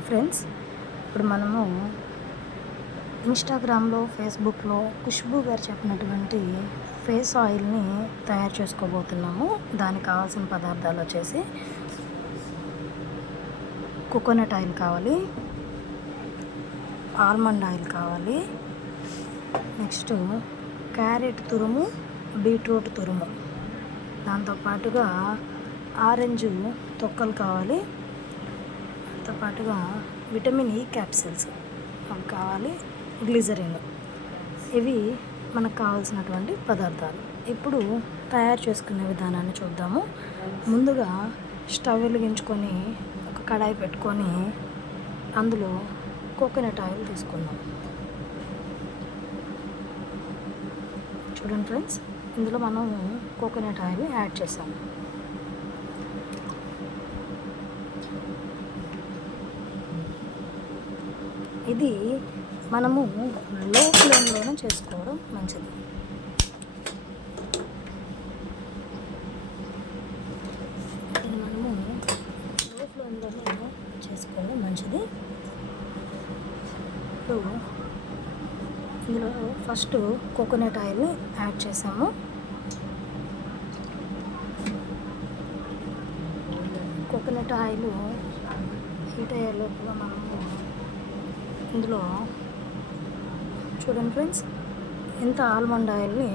Hi friends, ఇప్పుడు మనము ఇన్స్టాగ్రామ్లో ఫేస్బుక్లో ఖుష్బూ గారు చెప్పినటువంటి ఫేస్ ఆయిల్ని తయారు చేసుకోబోతున్నాము. దానికి కావాల్సిన పదార్థాలు వచ్చేసి కోకోనట్ ఆయిల్ కావాలి, ఆల్మండ్ ఆయిల్ కావాలి, నెక్స్ట్ క్యారెట్ తురుము, బీట్రూట్ తురుము, దాంతోపాటుగా ఆరెంజ్ తొక్కలు కావాలి, దాంతోపాటుగా విటమిన్ ఈ క్యాప్సిల్స్ అవి కావాలి, గ్లిజరిన్. ఇవి మనకు కావాల్సినటువంటి పదార్థాలు. ఇప్పుడు తయారు చేసుకునే విధానాన్ని చూద్దాము. ముందుగా స్టవ్ వెలిగించుకొని ఒక కడాయి పెట్టుకొని అందులో కోకోనట్ ఆయిల్ తీసుకుందాం. చూడండి ఫ్రెండ్స్, ఇందులో మనం కోకోనట్ ఆయిల్ యాడ్ చేసాము. ఇది మనము లో ఫ్లేమ్లోనే చేసుకోవడం మంచిది. ఇది మనము లో ఫ్లేమ్లోనే చేసుకోవడం మంచిది. ఇప్పుడు ఇందులో ఫస్ట్ కోకోనట్ ఆయిల్ని యాడ్ చేసాము. కోకోనట్ ఆయిల్ హీట్ అయ్యే లోపల మనము ఇందులో చూడండి ఫ్రెండ్స్, ఇంత ఆల్మండ్ ఆయిల్ని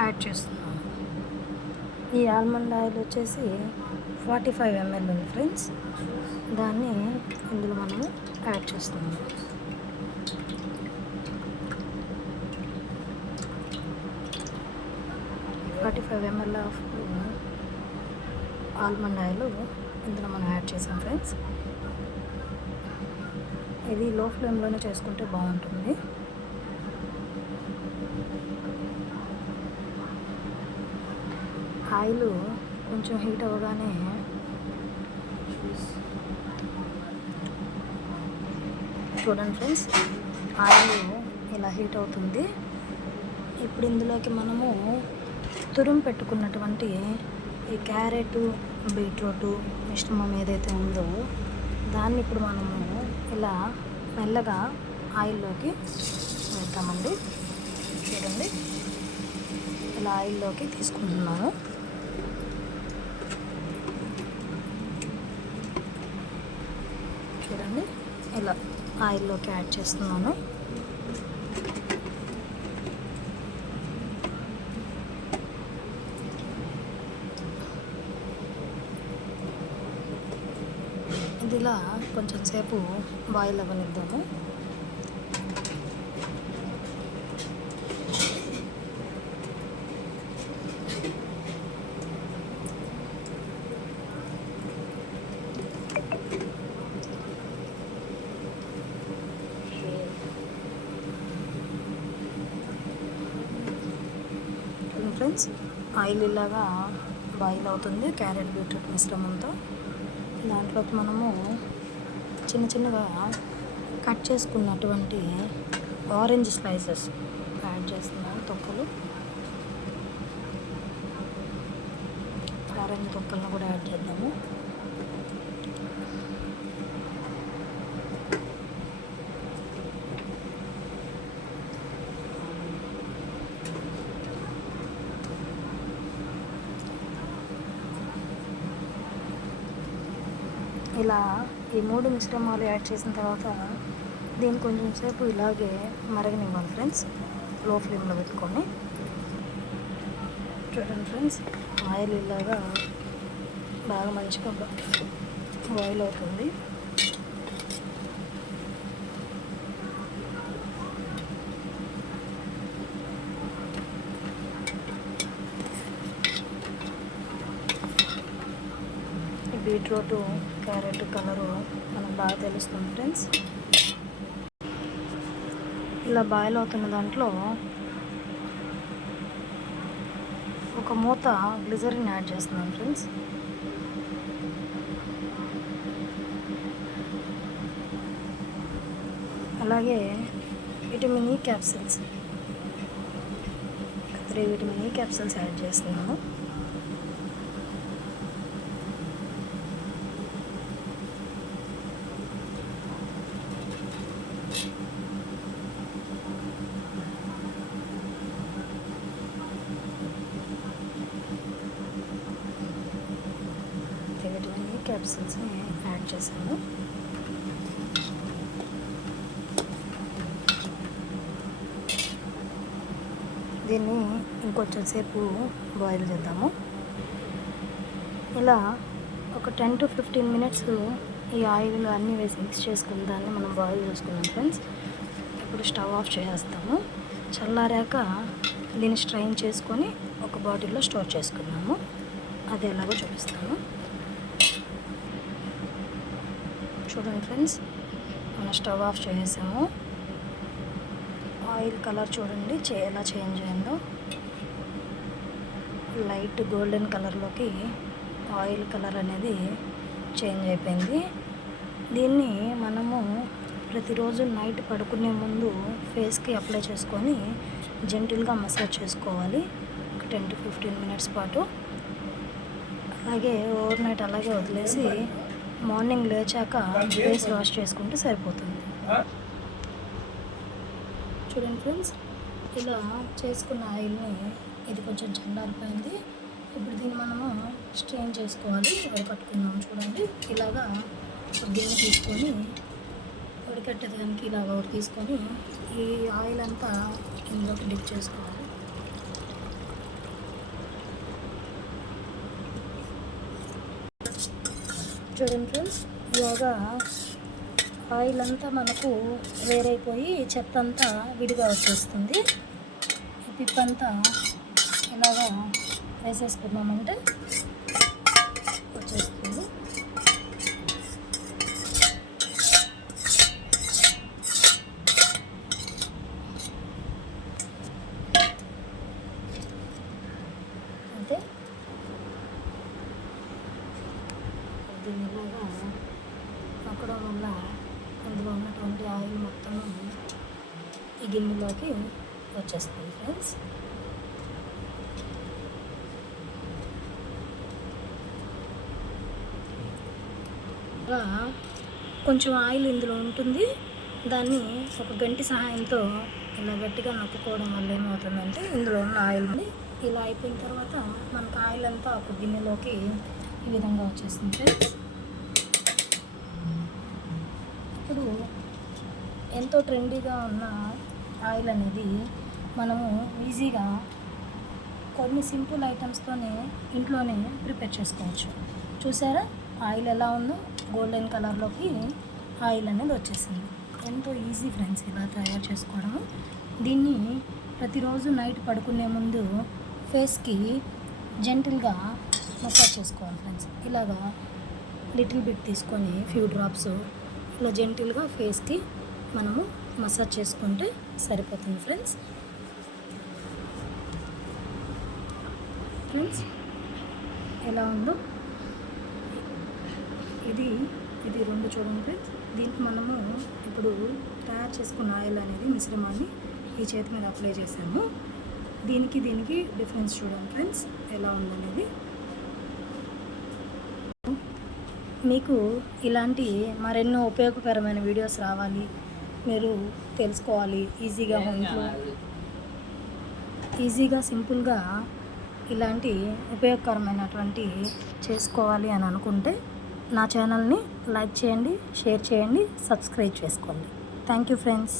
యాడ్ చేస్తున్నాము. ఈ ఆల్మండ్ ఆయిల్ వచ్చేసి 45 ml ఉంది ఫ్రెండ్స్. దాన్ని ఇందులో మనము యాడ్ చేస్తున్నాము. ml ఆఫ్ ఆల్మండ్ ఆయిల్ ఇందులో మనం యాడ్ చేసాం ఫ్రెండ్స్. ఇది లో ఫ్లేమ్లోనే చేసుకుంటే బాగుంటుంది. ఆయిల్ కొంచెం హీట్ అవ్వగానే చూడండి ఫ్రెండ్స్, ఆయిల్ ఇలా హీట్ అవుతుంది. ఇప్పుడు ఇందులోకి మనము తురుము పెట్టుకున్నటువంటి ఈ క్యారెట్, బీట్రూట్ మిశ్రమం ఏదైతే ఉందో దాన్ని ఇప్పుడు మనము ఇలా మెల్లగా ఆయిల్లోకి వేద్దామండి. చూడండి, ఇలా ఆయిల్లోకి తీసుకుంటున్నాను. చూడండి, ఇలా ఆయిల్లోకి యాడ్ చేస్తున్నాను. ఇది ఇలా కొంచెం సేపు బాయిల్ అవ్వనిద్దాము. ఫ్రెండ్స్, ఆయిల్ ఇలాగా బాయిల్ అవుతుంది క్యారెట్ బీట్రూట్ మిశ్రమంతో. దాంట్లోకి మనము చిన్న చిన్నగా కట్ చేసుకున్నటువంటి ఆరెంజ్ స్లైసెస్ యాడ్ చేస్తున్నాను. తొక్కలు, ఆరెంజ్ తొక్కలను కూడా యాడ్ చేద్దాము. ఇలా ఈ 3 మిశ్రమాలు యాడ్ చేసిన తర్వాత దీన్ని కొంచెం సేపు ఇలాగే మరగనివ్వాలి ఫ్రెండ్స్, లో ఫ్లేమ్లో పెట్టుకొని. చూడండి ఫ్రెండ్స్, ఆయిల్ ఇలాగా బాగా మంచిగా బాయిల్ అవుతుంది. బీట్రూట్, క్యారెట్ కలరు మనకు బాగా తెలుస్తుంది ఫ్రెండ్స్. ఇలా బాయిల్ అవుతున్న దాంట్లో ఒక మూత గ్లిజరిన్ యాడ్ చేస్తున్నాను ఫ్రెండ్స్. అలాగే vitamin E capsules, 3 vitamin E capsules add చేస్తున్నాను. క్యాప్సిల్స్ని యాడ్ చేశాను. దీన్ని ఇంకొంచెం సేపు బాయిల్ చేద్దాము. ఇలా ఒక 10 to 15 మినిట్స్ ఈ ఆయిల్ అన్నీ వేసి మిక్స్ చేసుకుని దాన్ని మనం బాయిల్ చేసుకున్నాం ఫ్రెండ్స్. ఇప్పుడు స్టవ్ ఆఫ్ చేసేస్తాము. చల్లారాక దీన్ని స్ట్రైన్ చేసుకొని ఒక బాటిల్లో స్టోర్ చేసుకున్నాము. అది ఎలాగో చూపిస్తాను. చూడండి ఫ్రెండ్స్, మనం స్టవ్ ఆఫ్ చేసాము. ఆయిల్ కలర్ చూడండి ఎలా చేంజ్ అయిందో. లైట్ గోల్డెన్ కలర్లోకి ఆయిల్ కలర్ అనేది చేంజ్ అయిపోయింది. దీన్ని మనము ప్రతిరోజు నైట్ పడుకునే ముందు ఫేస్కి అప్లై చేసుకొని జెంటిల్గా మసాజ్ చేసుకోవాలి ఒక 10 to 15 మినిట్స్ పాటు. అలాగే ఓవర్ నైట్ అలాగే వదిలేసి మార్నింగ్ లేచాక ఫేస్ వాష్ చేసుకుంటే సరిపోతుంది. చూడండి ఫ్రెండ్స్, ఇలా చేసుకున్న ఆయిల్ని ఇది కొంచెం చల్లారిపోయింది. ఇప్పుడు దీన్ని మనము స్ట్రెయిన్ చేసుకోవాలి. వడకట్టుకుందాం. చూడండి, ఇలాగా ఒక గిన్నె తీసుకొని వడకట్టేదానికి ఇలాగ ఒకటి తీసుకొని ఈ ఆయిల్ అంతా ఇందులోకి డిప్ చేసుకోవాలి. చూడండి ఫ్రెండ్స్, ఇలాగా ఆయిల్ అంతా మనకు వేరైపోయి చెత్త అంతా విడిగా వచ్చేస్తుంది. ఈ పిప్పంతా ఇలాగా వేసేసుకున్నామంటే వచ్చేస్తుంది. అంటే దీన్ని ఇలాగా నొక్కడం వల్ల అందులో ఉన్నటువంటి ఆయిల్ మొత్తం ఈ గిన్నెలోకి వచ్చేస్తుంది ఫ్రెండ్స్. కొంచెం ఆయిల్ ఇందులో ఉంటుంది. దాన్ని ఒక గంటి సహాయంతో ఇలా గట్టిగా నొక్కుకోవడం వల్ల ఏమవుతుందంటే ఇందులో ఉన్న ఆయిల్ ఇలా అయిపోయిన తర్వాత మనకు ఆయిల్ అంతా ఒక గిన్నెలోకి ఈ విధంగా వచ్చేస్తుంది. ఇప్పుడు ఎంతో ట్రెండీగా ఉన్న ఆయిల్ అనేది మనము ఈజీగా కొన్ని సింపుల్ ఐటమ్స్తోనే ఇంట్లోనే ప్రిపేర్ చేసుకోవచ్చు. చూసారా ఆయిల్ ఎలా ఉందో? గోల్డెన్ కలర్లోకి ఆయిల్ అనేది వచ్చేసింది. ఎంతో ఈజీ ఫ్రెండ్స్ ఇలా తయారు చేసుకోవడము. దీన్ని ప్రతిరోజు నైట్ పడుకునే ముందు ఫేస్కి జెంటిల్గా మసాజ్ చేసుకోవాలి ఫ్రెండ్స్. ఇలాగా లిటిల్ బిట్ తీసుకొని ఫ్యూ డ్రాప్స్ ఇలా జెంటిల్గా ఫేస్కి మనము మసాజ్ చేసుకుంటే సరిపోతుంది ఫ్రెండ్స్. ఎలా ఉందో ఇది రెండు చూడండి ఫ్రెండ్స్. దీనికి మనము ఇప్పుడు తయారు చేసుకున్న ఆయిల్ అనేది మిశ్రమాన్ని ఈ చేతి మీద అప్లై చేసాము. దీనికి డిఫరెన్స్ చూడండి ఫ్రెండ్స్ ఎలా ఉందనేది. మీకు ఇలాంటి మరెన్నో ఉపయోగకరమైన వీడియోస్ రావాలి, మీరు తెలుసుకోవాలి, ఈజీగా సింపుల్గా ఇలాంటి ఉపయోగకరమైనటువంటి చేసుకోవాలి అని అనుకుంటే నా ఛానల్ని లైక్ చేయండి, షేర్ చేయండి, సబ్స్క్రైబ్ చేసుకోండి. Thank you friends.